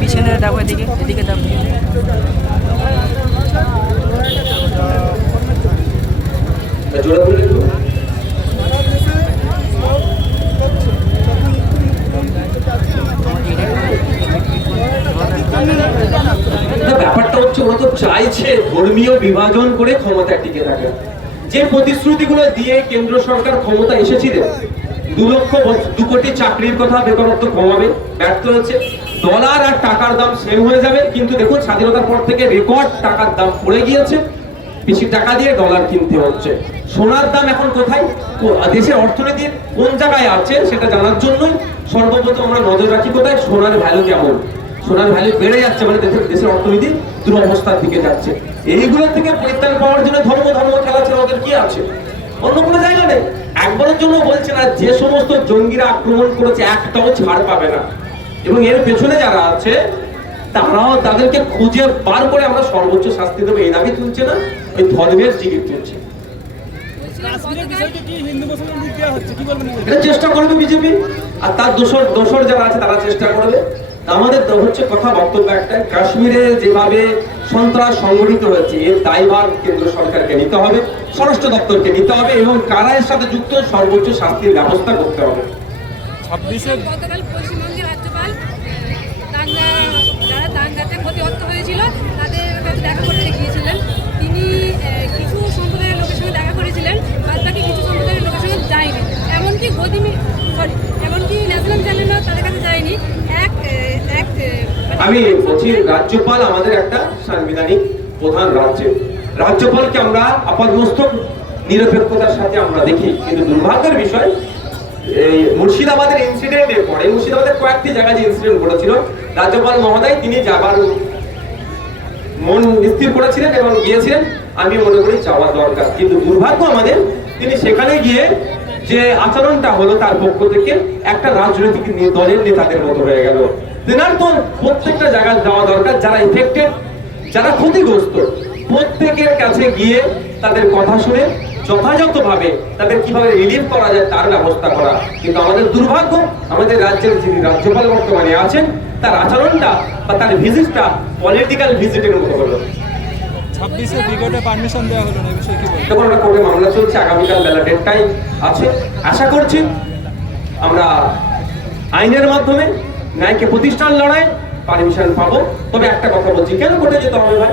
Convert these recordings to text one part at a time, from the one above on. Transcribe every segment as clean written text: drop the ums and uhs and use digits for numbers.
পিছনে দেখো, এদিকে এদিকে দেখো। ব্যাপারটা হচ্ছে ওরা তো চাইছে ধর্মীয় বিভাজন করে ক্ষমতা টিকে থাকে। যে প্রতিশ্রুতিগুলো দিয়ে কেন্দ্র সরকার ক্ষমতা এসেছিলেন, 2 কোটি চাকরির কথা, বেকারত্ব কমাবে, ব্যর্থ হয়েছে। ডলার আর টাকার দাম সেম হয়ে যাবে, কিন্তু দেখুন স্বাধীনতার পর থেকে রেকর্ড টাকার দাম পড়ে গিয়েছে। বেশি টাকা দিয়ে ডলার কিনতে হচ্ছে। সোনার দাম এখন কোথায়, দেশের অর্থনীতি কোন জায়গায় আছে সেটা জানার জন্যই সর্বপ্রথম আমরা নজর রাখি কোথায়, সোনার ভ্যালু কেমন। সোনার ভ্যালু বেড়ে যাচ্ছে, মানে দেশের অর্থনীতি দুরবস্থার দিকে যাচ্ছে। এইগুলো থেকে পরিত্রাণ পাওয়ার জন্য ধর্ম খেলা ছিল, ওদের কি আছে? অন্য কোনো জায়গা নেই। একবারের জন্য বলছে না, যে সমস্ত জঙ্গিরা আক্রমণ করেছে একটাও ছাড় পাবে না, এবং এর পেছনে যারা আছে তারাও তাদেরকে খুঁজে বার করে আমরা সর্বোচ্চ শাস্তি দেবো, এই দাবি তুলছে না, ওই ধর্মের জিগির তুলছে। এটা চেষ্টা করবে বিজেপি, আর তার দোসর যারা আছে তারা চেষ্টা করবে। আমাদের হচ্ছে কথা, বক্তব্য একটাই, কাশ্মীরে যেভাবে সন্ত্রাস সংগঠিত হয়েছে এর দায়ভার কেন্দ্র সরকারকে নিতে হবে, স্বরাষ্ট্র দপ্তরকে নিতে হবে, এবং কারা এর সাথে যুক্ত সর্বোচ্চ শাস্তির ব্যবস্থা করতে হবে। গতকাল পশ্চিমবঙ্গের রাজ্যপাল যারা দাঙ্গাতে ক্ষতিগ্রস্ত হয়েছিল তাদের কাছে দেখা করতে গিয়েছিলেন। তিনি কিছু সম্প্রদায়ের লোকের সঙ্গে দেখা করেছিলেন, বাদ বাকি কিছু সম্প্রদায়ের লোকের সঙ্গে যায়নি। এমনকি ন্যাশনাল চ্যানেলও তাদের কাছে যায়নি। আমি বলছি, রাজ্যপাল আমাদের একটা সাংবিধানিক প্রধান রাজ্যপালকে আমরা আপাতমস্তক নিরপেক্ষতার সাথে আমরা দেখি, কিন্তু দুর্ভাগ্যের বিষয় এই মুর্শিদাবাদের ইনসিডেন্টের পরে, মুর্শিদাবাদের কয়েকটি জায়গায় যে ইনসিডেন্ট ঘটেছিল, রাজ্যপাল মহোদয় তিনি যাবার মন স্থির করেছিলেন এবং গিয়েছিলেন। আমি মনে করি যাওয়া দরকার, কিন্তু দুর্ভাগ্য আমাদের, তিনি সেখানে গিয়ে যে আচরণটা হলো তার পক্ষ থেকে একটা রাজনৈতিক দলের নেতাদের মতো হয়ে গেল। তেনার তো প্রত্যেকটা জায়গায় যাওয়া দরকার, যারা এফেক্টেড, যারা ক্ষতিগ্রস্ত, প্রত্যেকের কাছে গিয়ে তাদের কথা শুনে যথাযথভাবে তাদের কিভাবে রিলিফ করা যায় তার ব্যবস্থা করা। কিন্তু আমাদের দুর্ভাগ্য, আমাদের রাজ্যের যিনি রাজ্যপাল বর্তমানে আছেন তার আচরণটা বা তার ভিজিটটা পলিটিক্যাল ভিজিটের মতো হলো। 26 ব্রিগেডে পারমিশন দেওয়া হলো না, এই বিষয়ে কি বলবেন? যখন একটা কোর্টে মামলা চলছে, আগামীকাল বেলা 1:30টায় আছে, আশা করছি আমরা আইনের মাধ্যমে ন্যায়কে প্রতিষ্ঠান লড়াই পারমিশন পাবো। তবে একটা কথা বলছি, কেন কোর্টে যেতে হবে ভাই?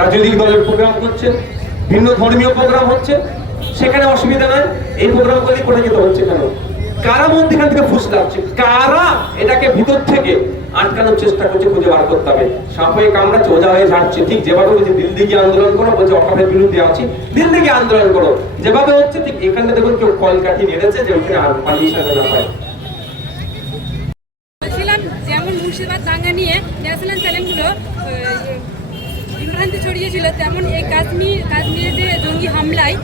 রাজনৈতিক দলের প্রোগ্রাম করছে, ভিন্ন ধর্মীয় প্রোগ্রাম হচ্ছে, সেখানে অসুবিধা নাই, এই প্রোগ্রাম করে কোর্টে যেতে হচ্ছে কেন? কারা মধ্যখান থেকে ফুসলাচ্ছে, কারা এটাকে ভিতর থেকে আটকানোর চেষ্টা করছে, খুঁজে বার করতে হবে। সাপ হয়ে কামড়াচ্ছে, ওঝা হয়ে ঝাড়ছে, ঠিক যেভাবে বলছে দিল্লি গিয়ে আন্দোলন করো, বলছে অকাপের বিরুদ্ধে আছি, দিল্লি গিয়ে আন্দোলন করো, যেভাবে হচ্ছে ঠিক এখানে দেখুন কেউ কলকাঠি নেড়েছে যে ওখানে পারমিশন না পায়। বলছিলাম, যেমন মুর্শিদাবাদ দাঙ্গা নিয়ে ন্যাশনাল চ্যানেলগুলো বিভ্রান্তি ছড়িয়েছিল, তেমন এই কাশ্মীরে যে জঙ্গি হামলায়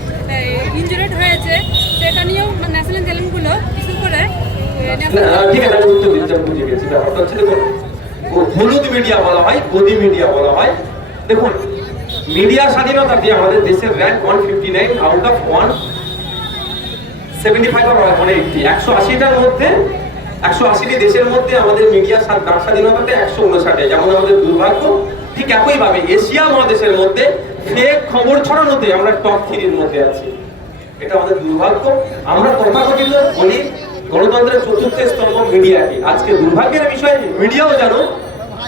ইনজুরেড হয়েছে সেটা নিয়েও ন্যাশনাল চ্যানেলগুলো বিশেষ করে হলুদ মিডিয়া বলা হয়, গদি মিডিয়া বলা হয়। দেখুন, মিডিয়া স্বাধীনতা দিয়ে আমাদের দেশের র্যাঙ্ক 159 আউট অফ 175 or 180, 180টার মধ্যে 180টি দেশের মধ্যে আমাদের মিডিয়া স্বাধীনতাতে 159। যেমন আমাদের দুর্ভাগ্য, ঠিক একইভাবে এশিয়া মহাদেশের মধ্যে ফেক খবর ছড়ানোতে আমরা টপ 3-এর মধ্যে আছি। এটা আমাদের দুর্ভাগ্য। আমরা তথাকথিত বলি গণতন্ত্রের চতুর্থ স্তম্ভ মিডিয়াকে, আজকে দুর্ভাগ্যের বিষয় মিডিয়াও জানো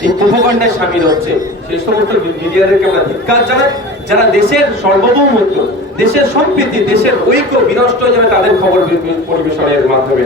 এই প্রোপাগান্ডায় সামিল হচ্ছে। সেই সমস্ত মিডিয়াদেরকে আমরা ধিক্কার জানাই, যারা দেশের সার্বভৌমত্ব, দেশের সম্প্রীতি, দেশের ঐক্য বিনষ্ট হয়ে যাবে তাদের খবর পরিবেশনের মাধ্যমে।